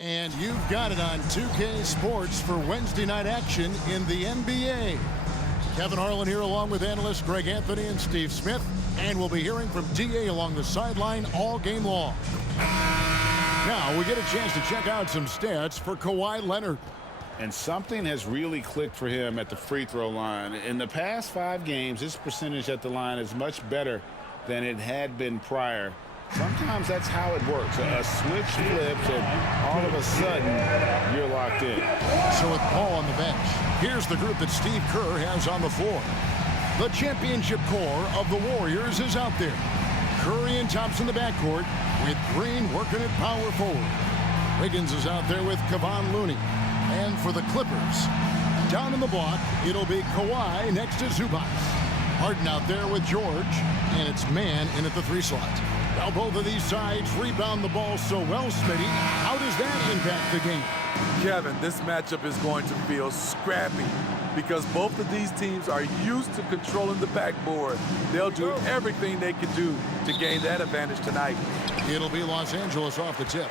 And you've got it on 2K Sports for Wednesday night action in the NBA. Kevin Harlan here along with analysts Greg Anthony and Steve Smith. And we'll be hearing from DA along the sideline all game long. Now we get a chance to check out some stats for Kawhi Leonard. And something has really clicked for him at the free throw line. In the past 5 games, his percentage at the line is much better than it had been prior. Sometimes that's how it works. A switch flips and all of a sudden you're locked in. So with Paul on the bench, here's the group that Steve Kerr has on the floor. The championship core of the Warriors is out there. Curry and Thompson in the backcourt with Green working at power forward. Wiggins is out there with Kevon Looney. And for the Clippers, down in the block, it'll be Kawhi next to Zubac. Harden out there with George, and it's Man in at the 3 slot. Now both of these sides rebound the ball so well, Smitty. How does that impact the game? Kevin, this matchup is going to feel scrappy because both of these teams are used to controlling the backboard. They'll do everything they can do to gain that advantage tonight. It'll be Los Angeles off the tip.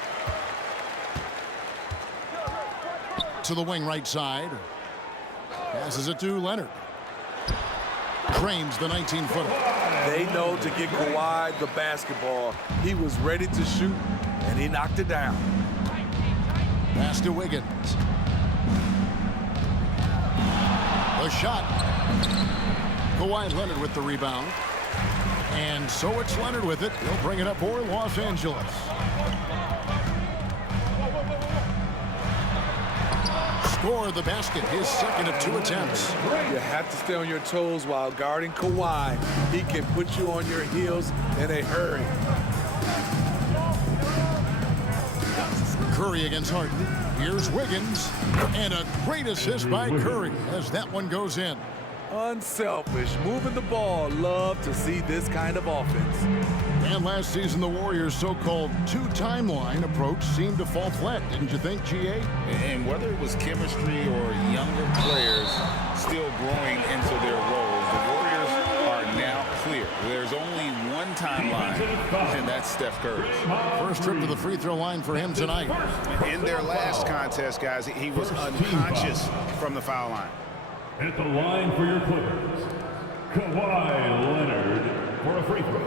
To the wing right side. Passes it to Leonard. Drains the 19-footer. They know to get Kawhi the basketball. He was ready to shoot, and he knocked it down. Pass to Wiggins. The shot. Kawhi Leonard with the rebound. And so it's Leonard with it. He'll bring it up for Los Angeles. Score the basket, his second of 2 attempts. You have to stay on your toes while guarding Kawhi. He can put you on your heels in a hurry. Curry against Harden. Here's Wiggins. And a great assist by Curry as that one goes in. Unselfish, moving the ball. Love to see this kind of offense. And last season, the Warriors' so-called 2-timeline approach seemed to fall flat, didn't you think, GA? And whether it was chemistry or younger players still growing into their roles, the Warriors are now clear. There's only one timeline, and that's Steph Curry. First trip to the free throw line for him tonight. In their last contest, guys, he was unconscious from the foul line. At the line for your Clippers, Kawhi Leonard for a free throw.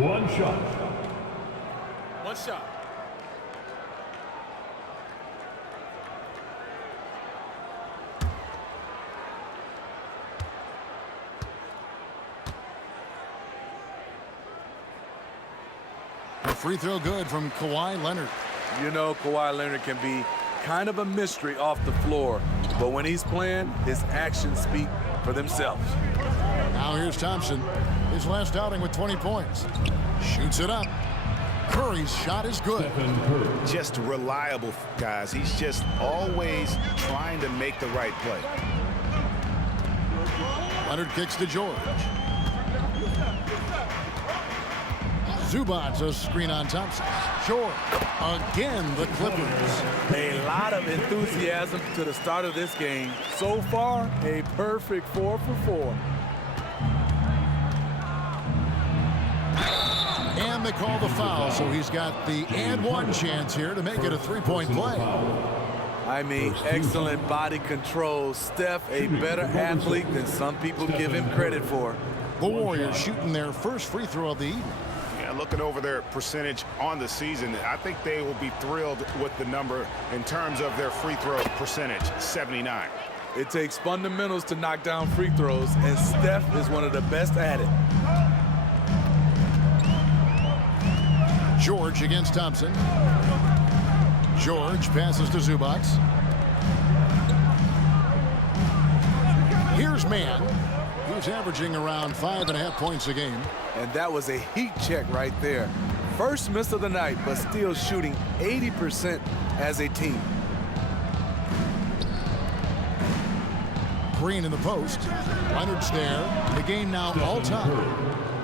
One shot. One shot. A free throw good from Kawhi Leonard. You know, Kawhi Leonard can be kind of a mystery off the floor, but when he's playing, his actions speak for themselves. Now here's Thompson. His last outing with 20 points. Shoots it up. Curry's shot is good. Just reliable, guys. He's just always trying to make the right play. Leonard kicks to George. Zubac, a screen on Thompson. George, again, the Clippers. A lot of enthusiasm to the start of this game. So far, a perfect 4 for 4. And they call the foul, so he's got the and one chance here to make it a 3-point play. I mean, excellent body control. Steph, a better athlete than some people give him credit for. The Warriors shooting their first free throw of the evening. Yeah, looking over their percentage on the season, I think they will be thrilled with the number in terms of their free throw percentage, 79. It takes fundamentals to knock down free throws, and Steph is one of the best at it. George against Thompson. George passes to Zubac. Here's Man. He's averaging around 5.5 points a game. And that was a heat check right there. First miss of the night, but still shooting 80% as a team. Green in the post. Leonard's there. The game now all-time.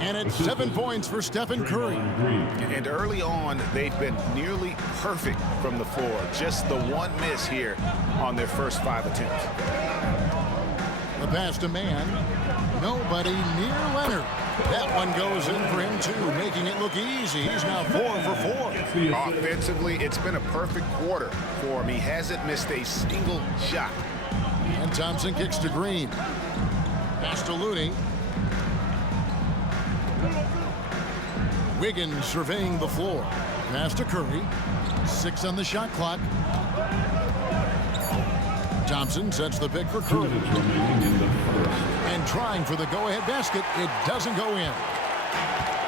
And it's 7 points for Stephen Curry. And early on, they've been nearly perfect from the floor. Just the one miss here on their first 5 attempts. The pass to Man. Nobody near Leonard. That one goes in for him, too, making it look easy. He's now 4 for 4. Offensively, it's been a perfect quarter for him. He hasn't missed a single shot. And Thompson kicks to Green. Pass to Looney. Wiggins surveying the floor. Pass to Curry. 6 on the shot clock. Thompson sets the pick for Curry. And trying for the go-ahead basket. It doesn't go in.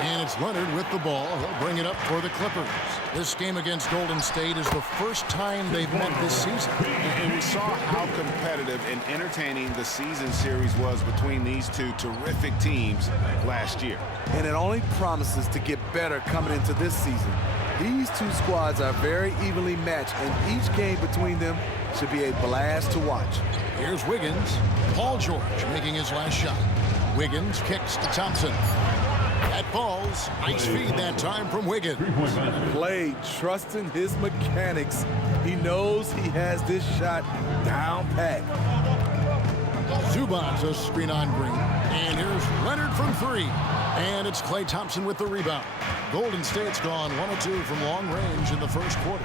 And it's Leonard with the ball. He'll bring it up for the Clippers. This game against Golden State is the first time they've met this season. And we saw how competitive and entertaining the season series was between these two terrific teams last year. And it only promises to get better coming into this season. These two squads are very evenly matched, and each game between them should be a blast to watch. Here's Wiggins. Paul George making his last shot. Wiggins kicks to Thompson. That falls. Nice feed that time from Wiggins. Play trusting his mechanics. He knows he has this shot down pat. Zubac's a screen on Green. And here's Leonard from 3. And it's Klay Thompson with the rebound. Golden State's gone 1 of 2 from long range in the first quarter.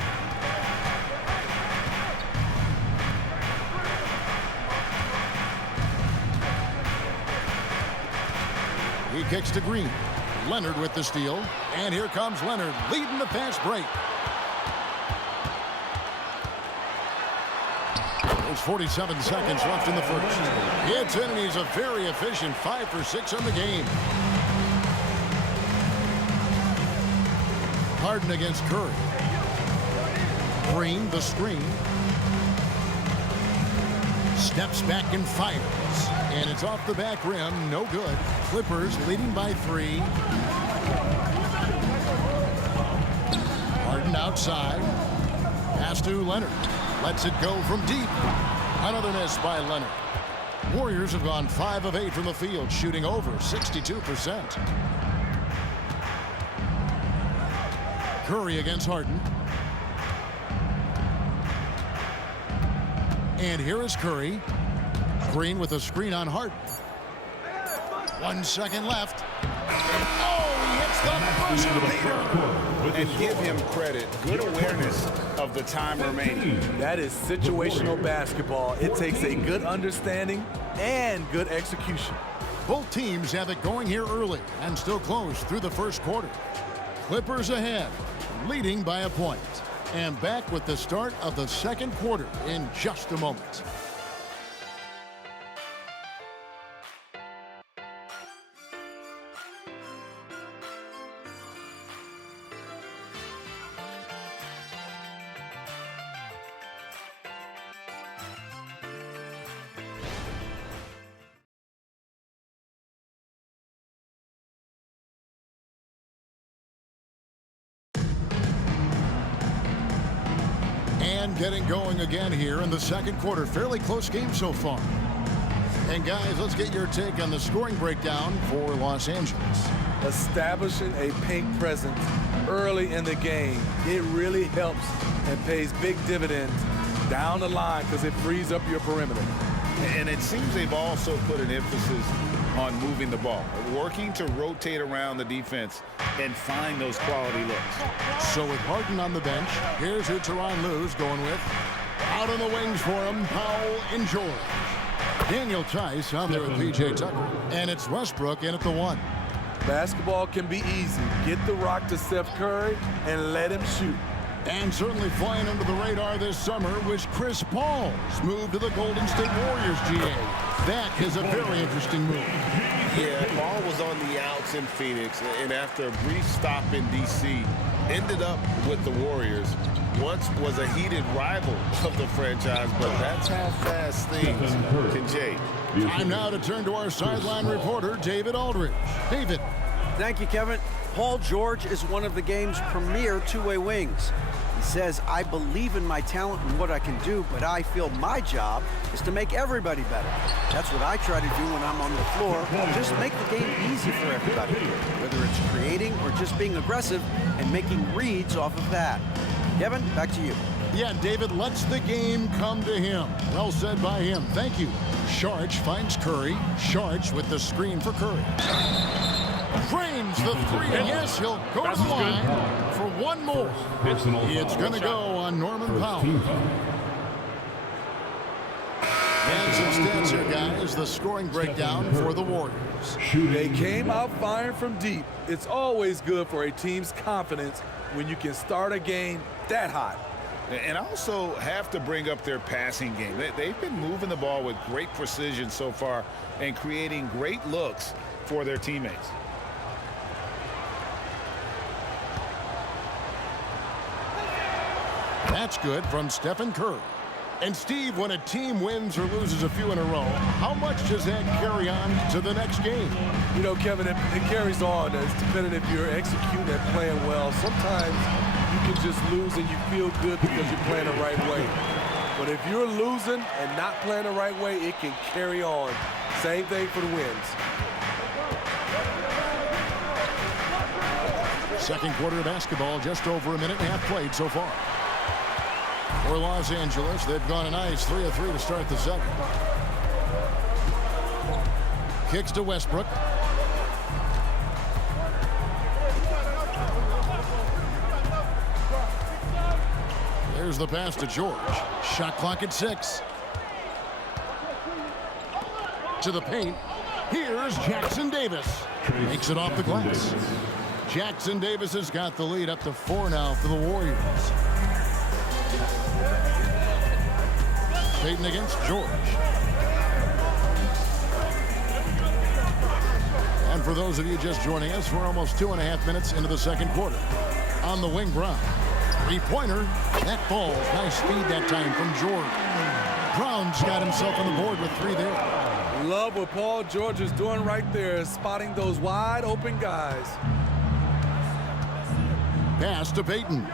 He kicks to Green. Leonard with the steal. And here comes Leonard leading the fast break. There's 47 seconds left in the first. Hits in, and he's a very efficient 5 for 6 on the game. Harden against Curry. Green, the screen. Steps back and fires. And it's off the back rim. No good. Clippers leading by 3. Harden outside. Pass to Leonard. Lets it go from deep. Another miss by Leonard. Warriors have gone 5 of 8 from the field, shooting over 62%. Curry against Harden. And here is Curry. Green with a screen on Harden. 1 second left. Oh, he hits the buzzer beater. And give him credit. Good awareness of the time remaining. That is situational basketball. It takes a good understanding and good execution. Both teams have it going here early and still close through the first quarter. Clippers ahead, leading by a point. And back with the start of the second quarter in just a moment. And getting going again here in the second quarter. Fairly close game so far. And guys, let's get your take on the scoring breakdown for Los Angeles. Establishing a paint presence early in the game, it really helps and pays big dividends down the line because it frees up your perimeter. And it seems they've also put an emphasis on moving the ball, working to rotate around the defense and find those quality looks. So with Harden on the bench, here's who Tyronn Lue's going with. Out on the wings for him, Powell and George. Daniel Tice out there with P.J. Tucker. And it's Westbrook in at the 1. Basketball can be easy. Get the rock to Steph Curry and let him shoot. And certainly flying under the radar this summer was Chris Paul's move to the Golden State Warriors, GA. That is a very interesting move. Yeah, Paul was on the outs in Phoenix, and after a brief stop in D.C., ended up with the Warriors. Once was a heated rival of the franchise, but that's how fast things can change. Time now to turn to our sideline reporter, David Aldridge. David. Thank you, Kevin. Paul George is one of the game's premier two-way wings. He says, I believe in my talent and what I can do, but I feel my job is to make everybody better. That's what I try to do when I'm on the floor. Just make the game easy for everybody, whether it's creating or just being aggressive and making reads off of that. Kevin, back to you. Yeah, David lets the game come to him. Well said by him. Thank you. Sharch finds Curry. Sharch with the screen for Curry. Drains the three, and yes, he'll go to the line for one more. It's going to go on Norman Powell. And some stats here, guys. The scoring breakdown for the Warriors. They came out firing from deep. It's always good for a team's confidence when you can start a game that hot. And also have to bring up their passing game. They've been moving the ball with great precision so far and creating great looks for their teammates. That's good from Stephen Curry. And Steve, when a team wins or loses a few in a row, how much does that carry on to the next game? You know, Kevin, it carries on. It's depending if you're executing and playing well. Sometimes you can just lose and you feel good because you're playing the right way. But if you're losing and not playing the right way, it can carry on. Same thing for the wins. Second quarter of basketball, just over a minute and a half played so far. For Los Angeles, they've gone a nice 3 of 3 to start the second. Kicks to Westbrook. There's the pass to George. Shot clock at 6. To the paint. Here's Jackson Davis. Makes it off the glass. Jackson Davis has got the lead up to 4 now for the Warriors. Payton against George. And for those of you just joining us, we're almost 2.5 minutes into the second quarter. On the wing, Brown. Three-pointer. That falls. Nice speed that time from George. Brown's got himself on the board with 3 there. Love what Paul George is doing right there, spotting those wide open guys. Pass to Payton.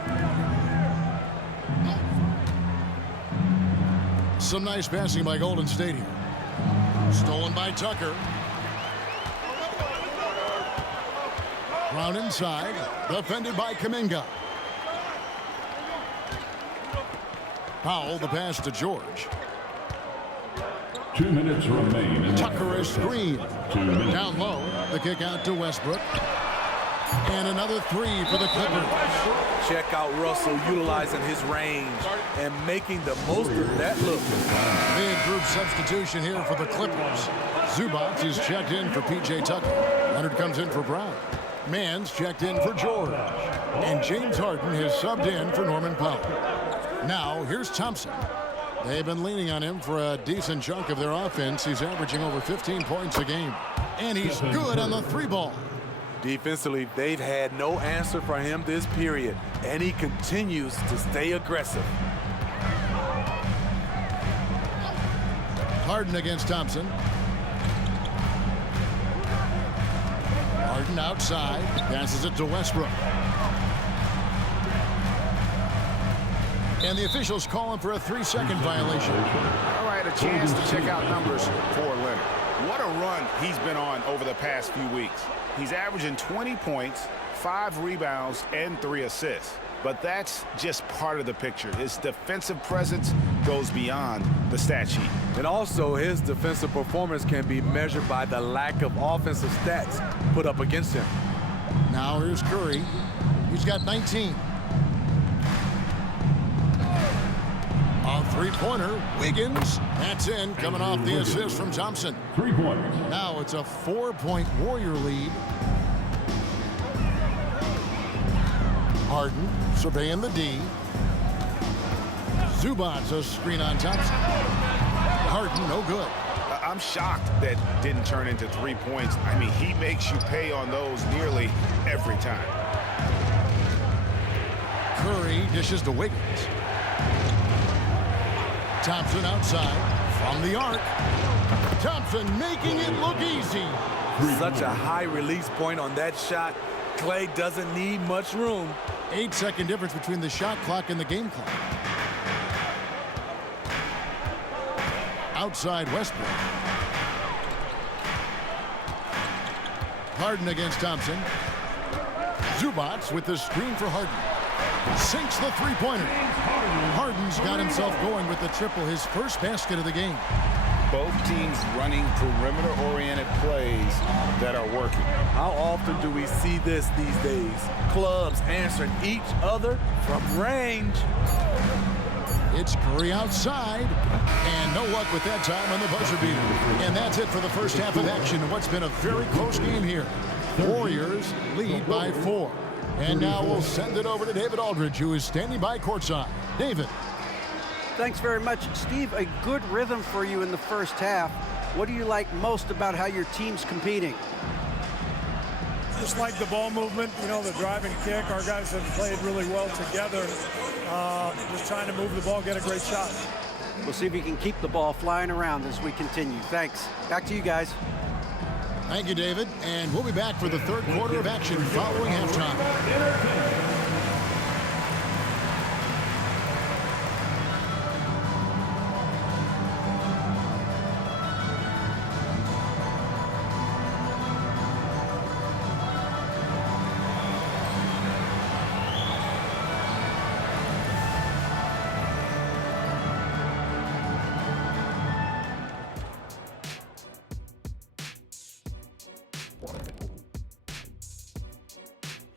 Some nice passing by Golden State here. Stolen by Tucker. Brown inside. Defended by Kuminga. Powell, the pass to George. 2 minutes remain. Tucker is screened. 2 minutes. Down low. The kick out to Westbrook. And another 3 for the Clippers. Check out Russell utilizing his range and making the most of that look. Big group substitution here for the Clippers. Zubac is checked in for P.J. Tucker. Leonard comes in for Brown. Mann's checked in for George. And James Harden has subbed in for Norman Powell. Now, here's Thompson. They've been leaning on him for a decent chunk of their offense. He's averaging over 15 points a game. And he's good on the 3-ball. Defensively, they've had no answer for him this period, and he continues to stay aggressive. Harden against Thompson. Harden outside, passes it to Westbrook. And the officials calling for a 3-second violation. All right, a chance to check out numbers for Leonard. What a run he's been on over the past few weeks. He's averaging 20 points, 5 rebounds, and 3 assists. But that's just part of the picture. His defensive presence goes beyond the stat sheet. And also, his defensive performance can be measured by the lack of offensive stats put up against him. Now here's Curry. He's got 19. A 3-pointer. Wiggins. That's in. Coming off the assist from Thompson. 3 points. Now it's a 4-point Warrior lead. Harden surveying the D. Zubac a screen on Thompson. Harden no good. I'm shocked that didn't turn into 3 points. I mean, he makes you pay on those nearly every time. Curry dishes to Wiggins. Thompson outside from the arc. Thompson making it look easy. Such a high release point on that shot. Clay doesn't need much room. 8-second difference between the shot clock and the game clock. Outside Westbrook. Harden against Thompson. Zubac with the screen for Harden. Sinks the 3-pointer. Harden's got himself going with the triple, his first basket of the game. both teams running perimeter-oriented plays that are working. How often do we see this these days? Clubs answering each other from range. It's Curry outside, and no luck with that time on the buzzer beater. And that's it for the first half of action in what's been a very close game here. Warriors lead by 4. And now we'll send it over to David Aldridge, who is standing by courtside. David. Thanks very much. Steve, a good rhythm for you in the first half. What do you like most about how your team's competing? Just like the ball movement, you know, the drive and kick. Our guys have played really well together. Just trying to move the ball, get a great shot. We'll see if you can keep the ball flying around as we continue. Thanks. Back to you guys. Thank you, David. And we'll be back for the third quarter of action following halftime.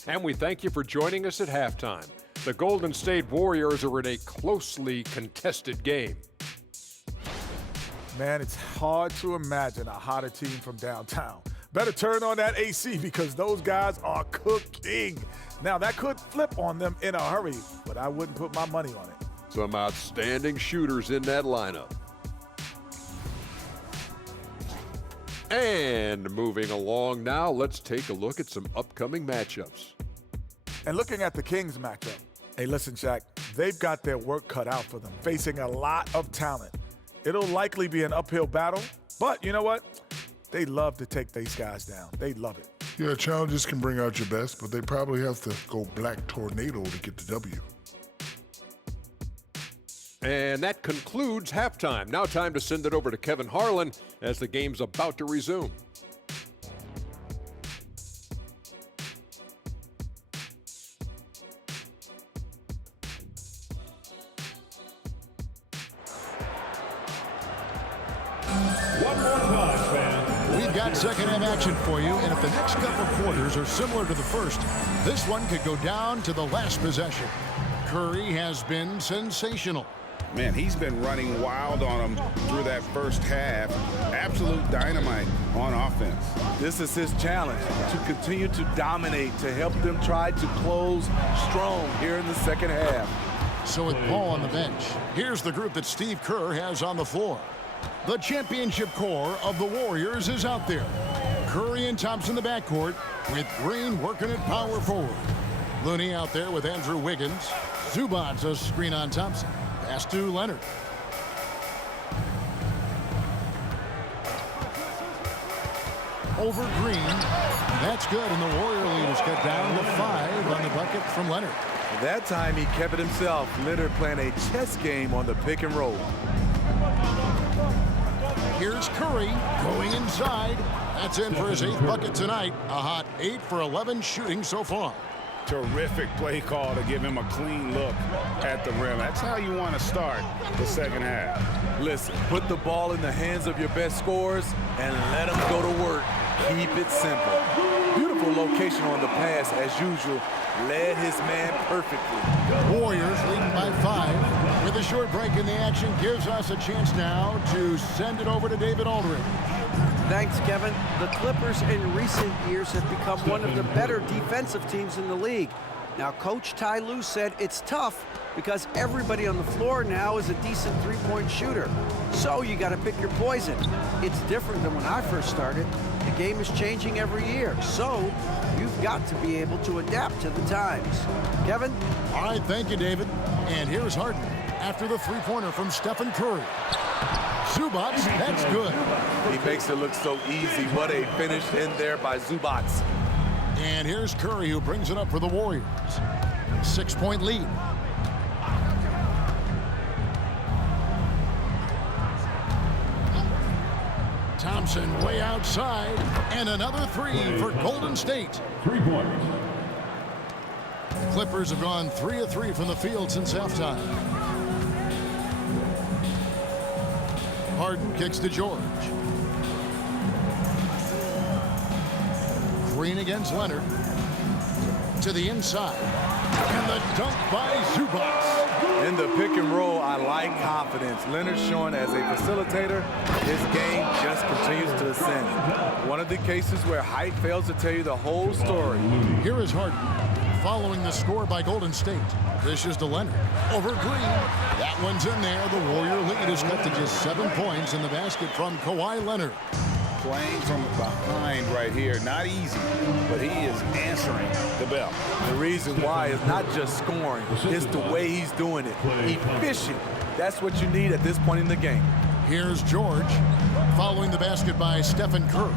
And we thank you for joining us at halftime. The Golden State Warriors are in a closely contested game. Man, it's hard to imagine a hotter team from downtown. Better turn on that AC because those guys are cooking. Now, that could flip on them in a hurry, but I wouldn't put my money on it. Some outstanding shooters in that lineup. And moving along now, let's take a look at some upcoming matchups. And looking at the Kings matchup, hey, listen, Shaq, they've got their work cut out for them, facing a lot of talent. It'll likely be an uphill battle, but you know what? They love to take these guys down. They love it. Yeah, challenges can bring out your best, but they probably have to go black tornado to get the W. And that concludes halftime. Now time to send it over to Kevin Harlan as the game's about to resume. One more time, fans. We've got second half action for you, and if the next couple quarters are similar to the first, this one could go down to the last possession. Curry has been sensational. Man, he's been running wild on them through that first half. Absolute dynamite on offense. This is his challenge, to continue to dominate, to help them try to close strong here in the second half. So with Paul on the bench, here's the group that Steve Kerr has on the floor. The championship core of the Warriors is out there. Curry and Thompson in the backcourt, with Green working at power forward. Looney out there with Andrew Wiggins. Zubac's a screen on Thompson. Pass to Leonard. Over Green. That's good, and the Warrior lead is cut down to 5 on the bucket from Leonard. That time he kept it himself. Leonard playing a chess game on the pick and roll. Here's Curry going inside. That's in for his 8th bucket tonight. A hot 8 for 11 shooting so far. Terrific play call to give him a clean look at the rim. That's how you want to start the second half. Listen, put the ball in the hands of your best scorers and let them go to work. Keep it simple. Beautiful location on the pass as usual. Led his man perfectly. Warriors leading by 5. With a short break in the action, gives us a chance now to send it over to David Aldridge. Thanks, Kevin. The Clippers in recent years have become one of the better defensive teams in the league. Now, Coach Ty Lue said it's tough because everybody on the floor now is a decent three-point shooter. So you got to pick your poison. It's different than when I first started. The game is changing every year. So you've got to be able to adapt to the times. Kevin? All right, thank you, David. And here's Harden after the three-pointer from Stephen Curry. Zubac, that's good. He makes it look so easy. What a finish in there by Zubac. And here's Curry, who brings it up for the Warriors. 6-point lead. Thompson way outside, and another 3 for Golden State. 3 points. Clippers have gone 3 of 3 from the field since halftime. Harden kicks to George. Green against Leonard. To the inside. And the dunk by Zubac. In the pick and roll, I like confidence. Leonard showing as a facilitator, his game just continues to ascend. One of the cases where height fails to tell you the whole story. Here is Harden following the score by Golden State. This is to Leonard. Over Green. That one's in there. The Warrior lead is cut to just 7 points in the basket from Kawhi Leonard. Playing from behind right here. Not easy, but he is answering the bell. The reason why is not just scoring, it's the way he's doing it. Efficient. That's what you need at this point in the game. Here's George following the basket by Stephen Curry.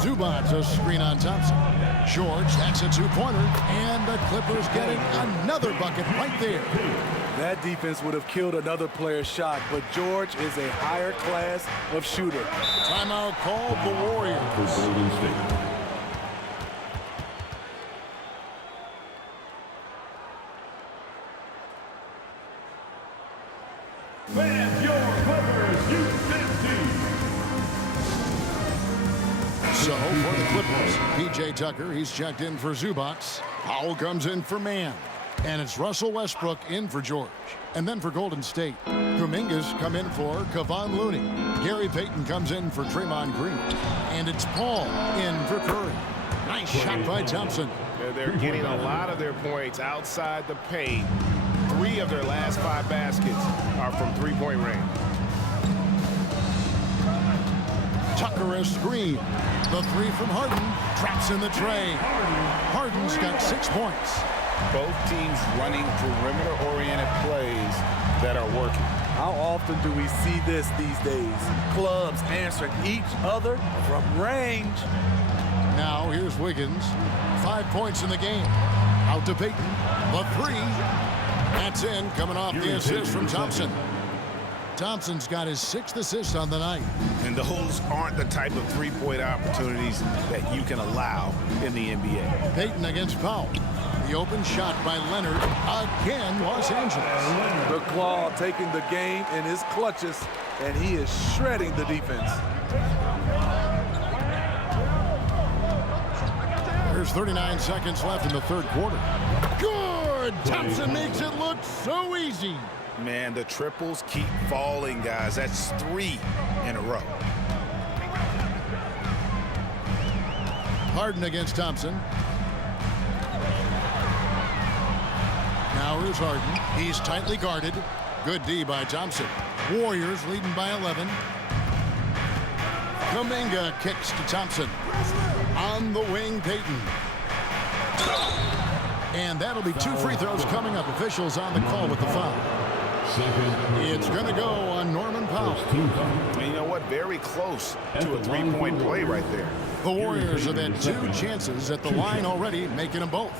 Zubac a screen on Thompson. George, that's a two-pointer, and the Clippers getting another bucket right there. That defense would have killed another player's shot, but George is a higher class of shooter. Timeout called the Warriors. For Golden State. Fans, your Clippers, Houston team. So for the Clippers, P.J. Tucker, he's checked in for Zubac. Powell comes in for Mann. And it's Russell Westbrook in for George. And then for Golden State, Kuminga's come in for Kevon Looney. Gary Payton comes in for Draymond Green. And it's Paul in for Curry. Nice shot by Thompson. They're getting a lot of their points outside the paint. 3 of their last 5 baskets are from three-point range. Tucker a screen. The 3 from Harden traps in the tray. Harden's got 6 points. Both teams running perimeter-oriented plays that are working. How often do we see this these days? Clubs answering each other from range. Now here's Wiggins. 5 points in the game. Out to Payton. The 3. That's in, coming off the assist from Thompson. Thompson's got his 6th assist on the night. And those aren't the type of three-point opportunities that you can allow in the NBA. Payton against Powell. The open shot by Leonard. Again, Los Angeles. The Claw taking the game in his clutches, and he is shredding the defense. There's 39 seconds left in the third quarter. Good! Thompson makes it look so easy. Man, the triples keep falling, guys. That's 3 in a row. Harden against Thompson. Now here's Harden. He's tightly guarded. Good D by Thompson. Warriors leading by 11. Kuminga kicks to Thompson. On the wing, Payton. And that'll be 2 free throws coming up. Officials on the call with the foul. It's going to go on Norman Powell. And you know what? Very close to a 3-point play right there. The Warriors have had 2 chances at the line already, making them both.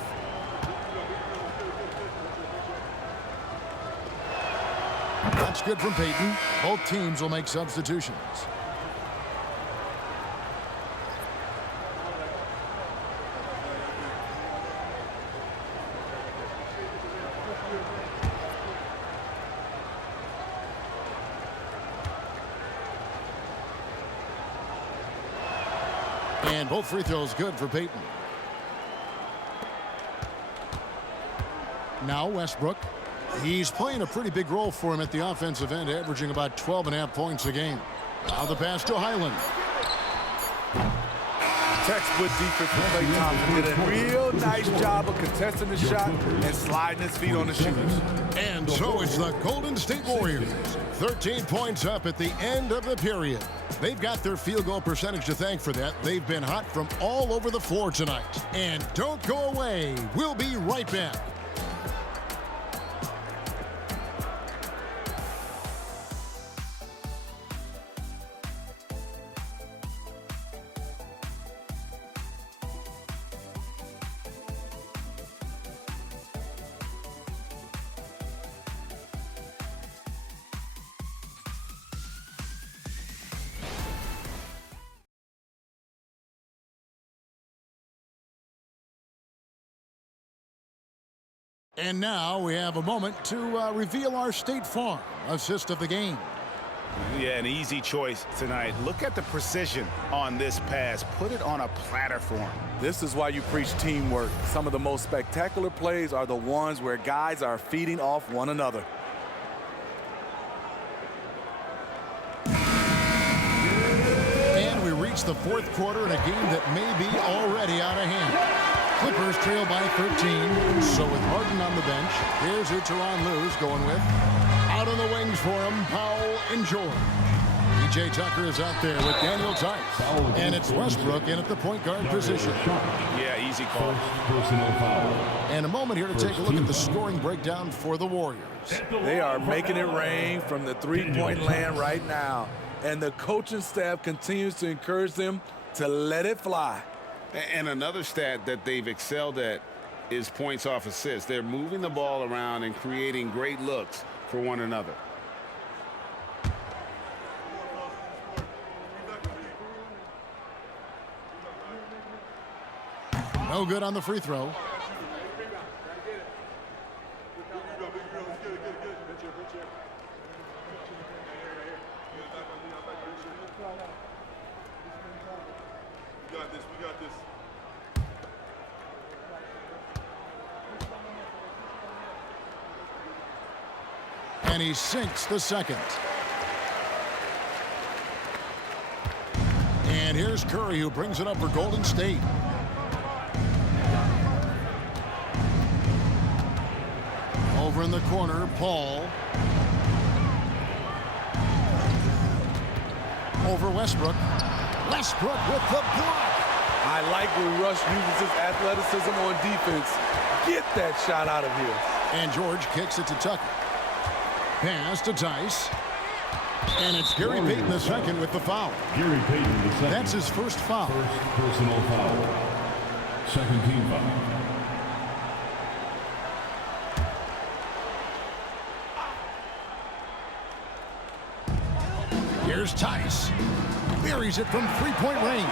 That's good from Payton. Both teams will make substitutions. And both free throws good for Payton. Now Westbrook. He's playing a pretty big role for him at the offensive end, averaging about 12.5 points a game. Now the pass to Highland. Textbook defense from Klay Thompson. Did a real nice job of contesting the shot and sliding his feet on the shooters. And so it's the Golden State Warriors. 13 points up at the end of the period. They've got their field goal percentage to thank for that. They've been hot from all over the floor tonight. And don't go away. We'll be right back. And now we have a moment to reveal our State Farm assist of the game. Yeah, an easy choice tonight. Look at the precision on this pass. Put it on a platter for him. This is why you preach teamwork. Some of the most spectacular plays are the ones where guys are feeding off one another. And we reach the fourth quarter in a game that may be already out of hand. Clippers trail by 13. So with Harden on the bench, here's who Tyronn Lue's going with. Out on the wings for him, Powell and George. P.J. Tucker is out there with Daniel Tice. And it's Westbrook in at the point guard position. Yeah, easy call. Personal foul. And a moment here to take a look at the scoring breakdown for the Warriors. They are making it rain from the three-point land right now. And the coaching staff continues to encourage them to let it fly. And another stat that they've excelled at is points off assists. They're moving the ball around and creating great looks for one another. No good on the free throw. We got this. And he sinks the second. And here's Curry, who brings it up for Golden State. Over in the corner, Paul. Over Westbrook. Westbrook with the block. I like when Russ uses his athleticism on defense. Get that shot out of here. And George kicks it to Tucker. Pass to Tice. And it's Gary Payton the second with the foul. Gary Payton the second. That's his first foul. First personal foul. Second team foul. Here's Tice. Buries it from three-point range.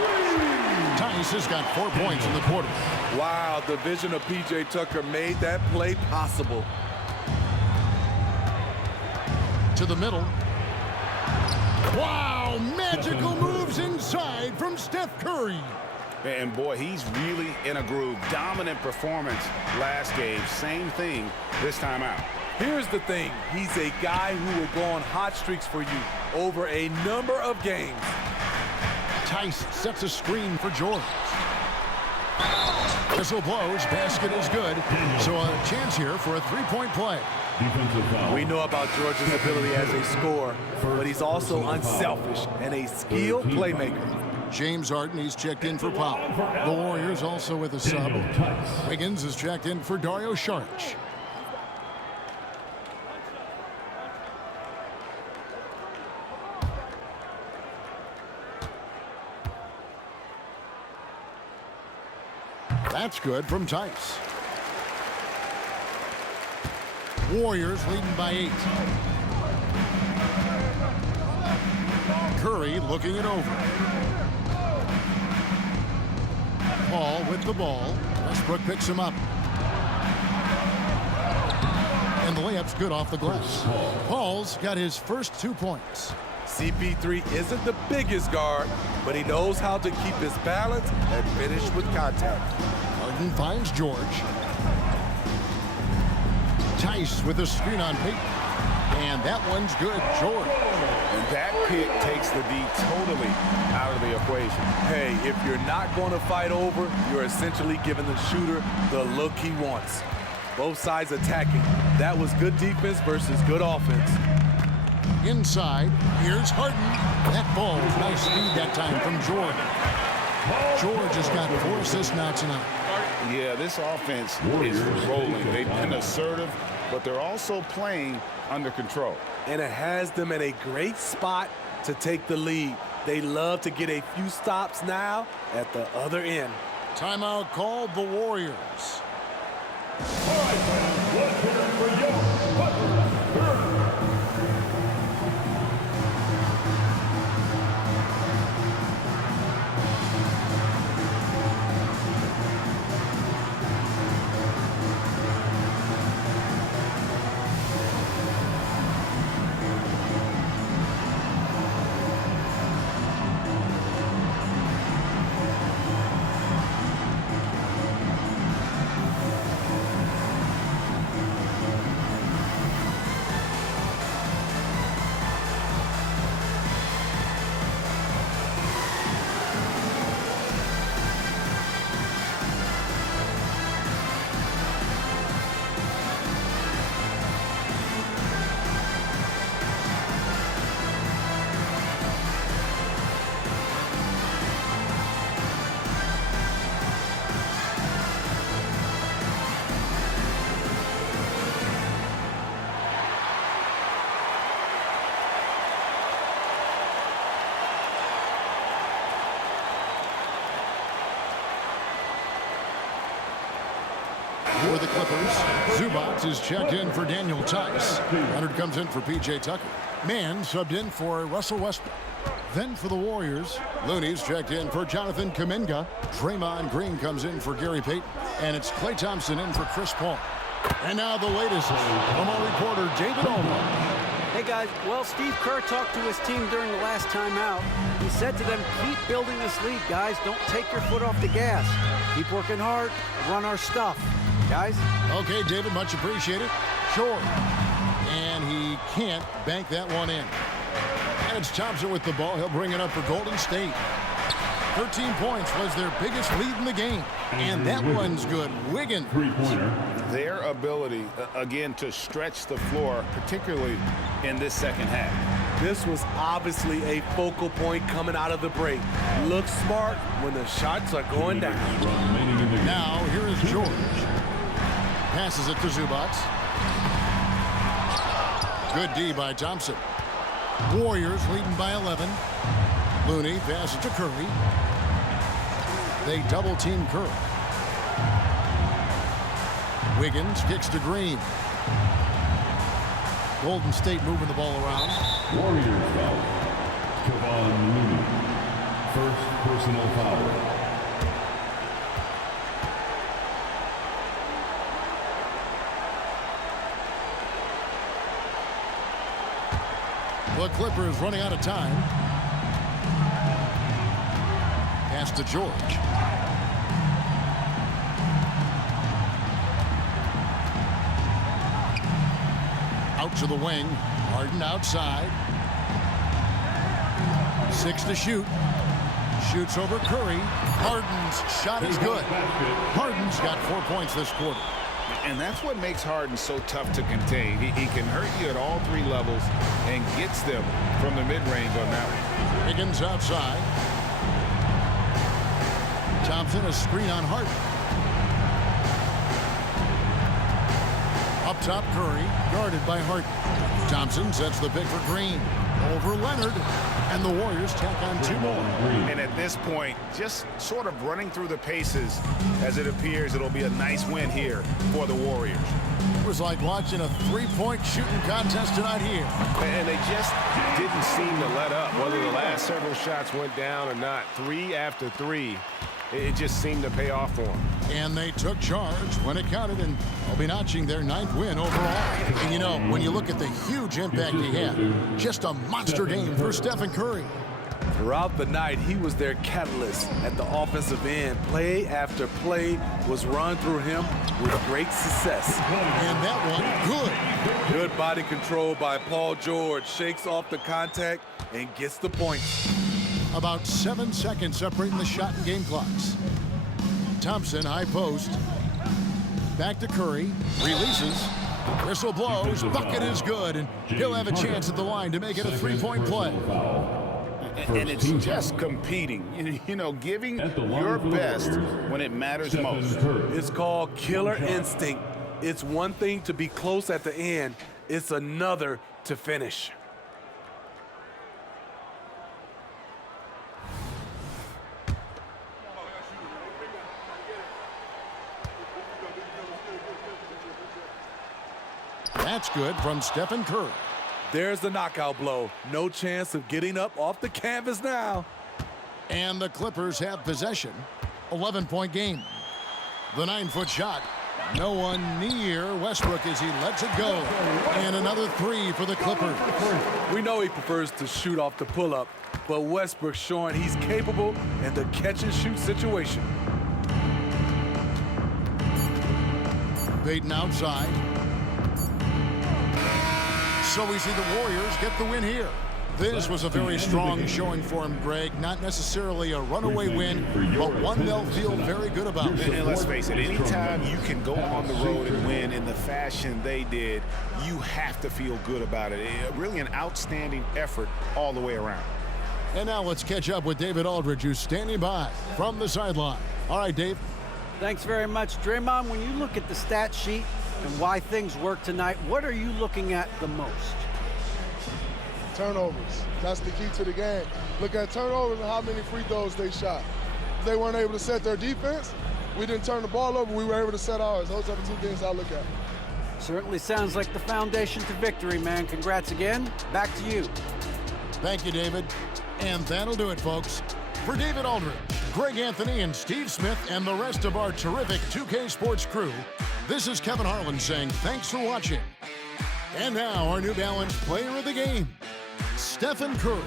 Tice has got 4 points in the quarter. Wow, the vision of P.J. Tucker made that play possible. To the middle. Wow, magical moves inside from Steph Curry. And boy, he's really in a groove. Dominant performance last game. Same thing this time out. Here's the thing. He's a guy who will go on hot streaks for you over a number of games. Tice sets a screen for George. Whistle blows. Basket is good. So a chance here for a three-point play. Defensive foul. We know about George's ability as a scorer, but he's also unselfish and a skilled playmaker. James Harden, he's checked in for Powell. The Warriors also with a sub. Wiggins is checked in for Dario Saric. That's good from Tice. Warriors leading by 8. Curry looking it over. Paul with the ball. Westbrook picks him up. And the layup's good off the glass. Paul's got his first 2 points. CP3 isn't the biggest guard, but he knows how to keep his balance and finish with contact. Harden finds George. Tice with a screen on Payton. And that one's good, George. And that pick takes the D totally out of the equation. Hey, if you're not going to fight over, you're essentially giving the shooter the look he wants. Both sides attacking. That was good defense versus good offense. Inside, here's Harden. That ball was nice speed that time from George. George has got 4 assists now tonight. Yeah, this offense is rolling. They've been assertive, but they're also playing under control. And it has them in a great spot to take the lead. They love to get a few stops now at the other end. Timeout called the Warriors. All right, fans, let's hear it for your Butler. Clippers, Zubac is checked in for Daniel Tice. Leonard comes in for P.J. Tucker. Mann subbed in for Russell Westbrook. Then for the Warriors, Looney's checked in for Jonathan Kuminga. Draymond Green comes in for Gary Payton. And it's Klay Thompson in for Chris Paul. And now the latest from our reporter, David Aldridge. Hey guys, well, Steve Kerr talked to his team during the last timeout. He said to them, keep building this lead, guys. Don't take your foot off the gas. Keep working hard, run our stuff. Guys? Okay, David, much appreciated. Sure. And he can't bank that one in. And it's Thompson with the ball. He'll bring it up for Golden State. 13 points was their biggest lead in the game. And that one's good. Wiggins. Their ability, again, to stretch the floor, particularly in this second half. This was obviously a focal point coming out of the break. Look smart when the shots are going down. Now, here is George. Passes it to Zubac. Good D by Thompson. Warriors leading by 11. Looney passes to Curry. They double-team Curry. Wiggins kicks to Green. Golden State moving the ball around. Warriors foul. Kevon Looney. First personal foul. The Clippers running out of time. Pass to George. Out to the wing. Harden outside. 6 to shoot. Shoots over Curry. Harden's shot is good. Harden's got 4 points this quarter. And that's what makes Harden so tough to contain. He can hurt you at all 3 levels and gets them from the mid-range on that one. Wiggins outside. Thompson, a screen on Harden. Up top, Curry, guarded by Harden. Thompson sets the pick for Green. Over Leonard, and the Warriors tack on 2 more. And at this point, just sort of running through the paces as it appears it'll be a nice win here for the Warriors. It was like watching a 3-point shooting contest tonight here. And they just didn't seem to let up, whether the last several shots went down or not. 3 after 3. It just seemed to pay off for them. And they took charge when it counted, and they'll be notching their 9th win overall. And you know, when you look at the huge impact he had, just a monster game for Stephen Curry. Throughout the night, he was their catalyst at the offensive end. Play after play was run through him with great success. And that one, good. Good body control by Paul George. Shakes off the contact and gets the point. About 7 seconds separating the shot and game clocks. Thompson, high post. Back to Curry. Releases. Whistle blows. Bucket is good. And he'll have a chance at the line to make it a 3-point play. And it's just competing. You know, giving your best when it matters most. It's called killer instinct. It's one thing to be close at the end. It's another to finish. That's good from Stephen Curry. There's the knockout blow. No chance of getting up off the canvas now. And the Clippers have possession. 11-point game. The 9-foot shot. No one near Westbrook as he lets it go. And another 3 for the Clippers. We know he prefers to shoot off the pull-up, but Westbrook showing he's capable in the catch-and-shoot situation. Payton outside. So we see the Warriors get the win here. This was a very strong showing for him, Greg. Not necessarily a runaway win, but one they'll feel very good about. And let's face it, anytime you can go on the road and win in the fashion they did, you have to feel good about it. Really an outstanding effort all the way around. And now let's catch up with David Aldridge, who's standing by from the sideline. All right, Dave. Thanks very much. Draymond, when you look at the stat sheet and why things work tonight, what are you looking at the most? Turnovers. That's the key to the game. Look at turnovers and how many free throws they shot. If they weren't able to set their defense, we didn't turn the ball over. We were able to set ours. Those are the two things I look at. Certainly sounds like the foundation to victory, man. Congrats again. Back to you. Thank you, David. And that'll do it, folks. For David Aldridge, Greg Anthony, and Steve Smith, and the rest of our terrific 2K Sports crew, this is Kevin Harlan saying thanks for watching. And now, our New Balance player of the game, Stephen Curry.